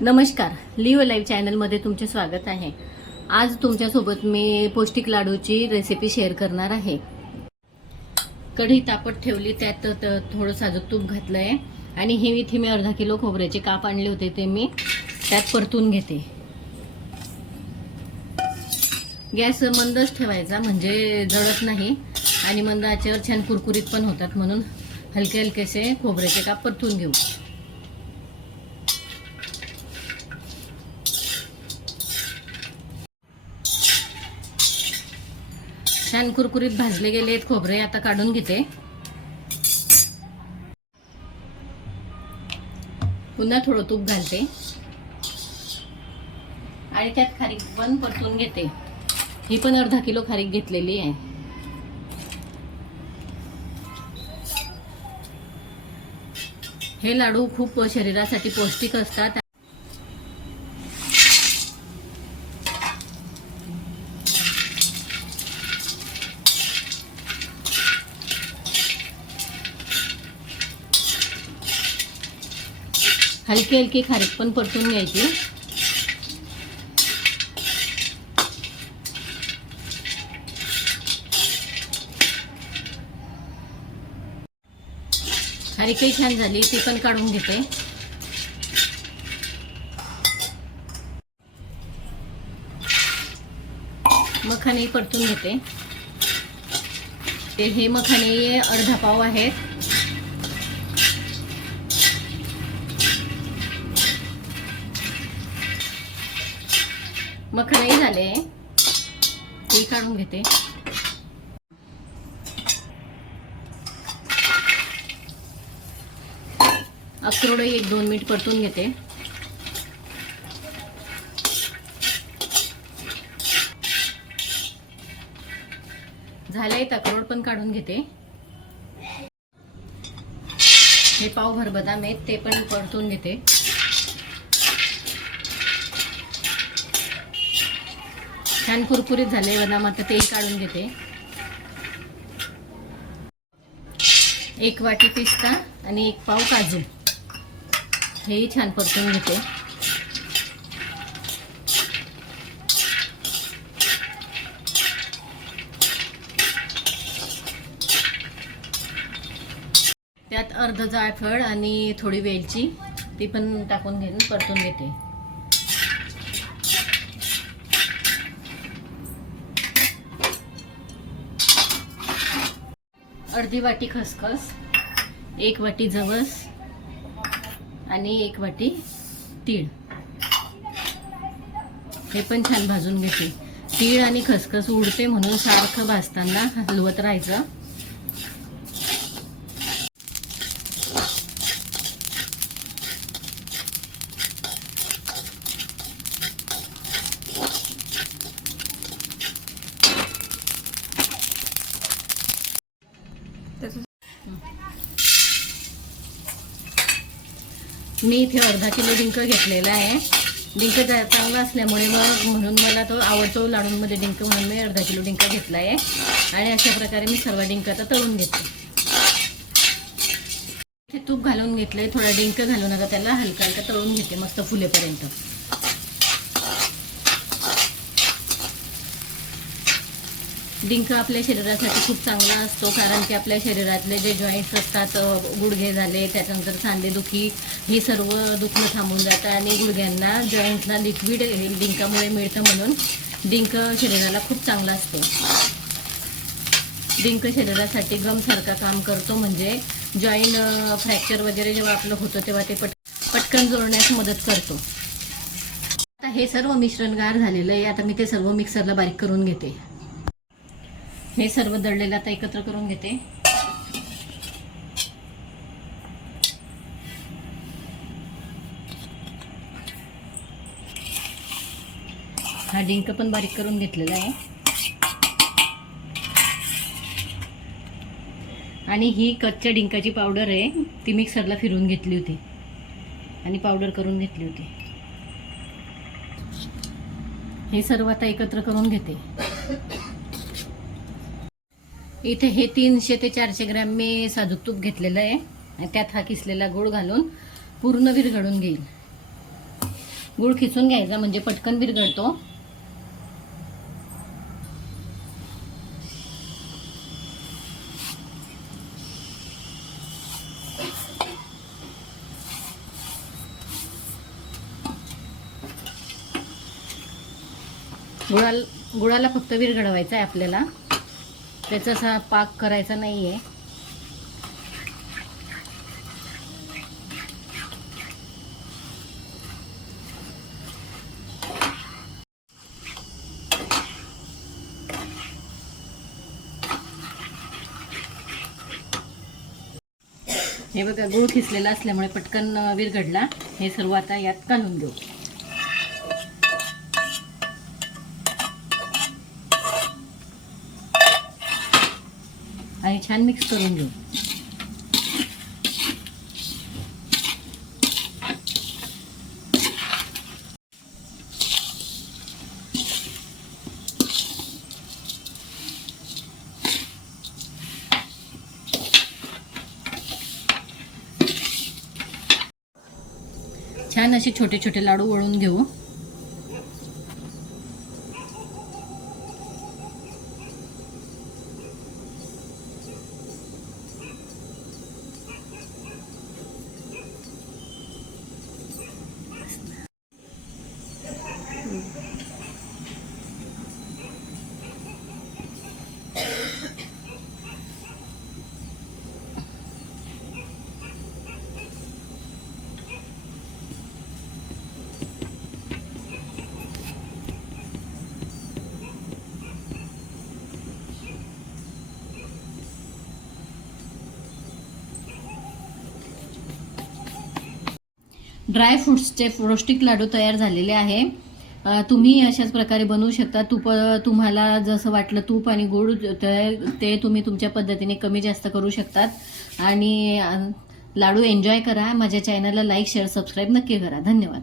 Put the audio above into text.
नमस्कार Leo live चॅनलमध्ये तुमचे स्वागत आहे. आज तुमच्यासोबत मी पौष्टिक लाडूची रेसिपी शेअर करणार आहे. कढी तापत ठेवली त्यात थोडं साजूक तूप घातलं आहे आणि हे इथे मी अर्धा किलो खोबऱ्याचे काप आणले होते ते मी त्यात परतून घेते. गॅस मंदच ठेवायचा म्हणजे जळत नाही. आणि मंद आचेवर छान कुरकुरीत पण होतात म्हणून हलके हलकेसे खोबऱ्याचे काप परतून घेऊ. छान कुरकुरीत भाजले गेलेत खोबरे आता काढून घेते. पुन्हा थोडं तूप घालते. आणि त्यात खारीक पण परतून घेते. ही पण अर्धा किलो खारीक घेतलेली आहे. हे लाडू खूप शरीरासाठी पौष्टिक असतात. हलकी हलकी खारीक पण परतून घ्यायची. खारीकही छान झाली ती पण काढून घेते. मखाने परतून घेते. ते हे मखाने अर्धा पाव आहेत. मखानेही झाले. ते काढून घेते. अक्रोडही एक दोन मिनिट परतून घेते. झाले अक्रोड पण काढून घेते. हे पावभर बदाम आहेत ते पण परतून घेते. छान कुरकुरीत झाले बदाम आता तेही काढून घेते. एक वाटी पिस्ता आणि एक पाव काजू. हेही छान परतून घेते. त्यात अर्ध जायफळ आणि थोडी वेलची ती पण टाकून घेऊन परतून घेते. अर्धी वाटी खसखस एक वाटी जवस आणि एक वाटी तीळ. हे पण छान भाजून घेते. तीळ आणि खसखस उडते म्हणून सारखं भाजताना हलवत राहायचं. मी इथे अर्धा किलो डिंक घेतलेला आहे. डिंक चांगला असल्यामुळे मग म्हणून मला तो आवडतो लाडूंमध्ये डिंक म्हणून मी अर्धा किलो डिंक घेतला आहे. आणि अशा प्रकारे मी सर्व डिंक आता तळून घेते. तूप घालून घेतलंय. थोडा डिंक घालून आता त्याला हलका हलका तळून घेते मस्त फुलेपर्यंत. डिंक आपल्या शरीरासाठी खूप चांगला असतो कारण की आपल्या शरीरातले जे जॉईंट्स असतात गुडघे झाले त्याच्यानंतर सांधेदुखी ही सर्व दुखणं थांबून जातं आणि गुडघ्यांना जॉईंटला लिक्विड डिंकामुळे मिळतं म्हणून डिंक शरीराला खूप चांगला असतो. डिंक शरीरासाठी गमसारखा काम करतो म्हणजे जॉईंट फ्रॅक्चर वगैरे जेव्हा आपलं होतं तेव्हा ते पट पटकन जोडण्यास मदत करतो. आता हे सर्व मिश्रण गार झालेलं आहे आता मी ते सर्व मिक्सरला बारीक करून घेते. हे सर्व दळलेलं आता एकत्र करून घेते. हा डिंक पण बारीक करून घेतलेला आहे. आणि ही कच्च्या डिंकाची पावडर आहे ती मिक्सरला फिरवून घेतली होती. आणि पावडर करून घेतली होती. हे सर्व आता एकत्र करून घेते. इथे हे तीनशे ते चारशे ग्रॅम मी साजूक तूप घेतलेलं आहे. त्यात हा किसलेला गूळ घालून पूर्ण विरघडून घेईल. गुळ खिसून घ्यायचा म्हणजे पटकन विरघळतो. गुळाला गुळाला फक्त विरघडवायचा आहे आपल्याला. त्याचा असा पाक करायचा नाही आहे हे बघा गुळ खिसलेला असल्यामुळे पटकन विरघडला हे सर्व आता यात घालून घेऊ आणि छान मिक्स करून घेऊ. छान असे छोटे छोटे लाडू वळून घेऊ. ड्राय फ्रुट्सचे पौष्टिक लाडू तयार झालेले आहे. तुम्ही अशाच प्रकारे बनवू शकता. तूप तुम्हाला जसं वाटलं तूप आणि गुळ ते ते तुम्ही तुमच्या पद्धतीने कमी जास्त करू शकतात. आणि लाडू एन्जॉय करा. माझ्या चॅनलला लाईक शेअर सबस्क्राईब नक्की करा. धन्यवाद.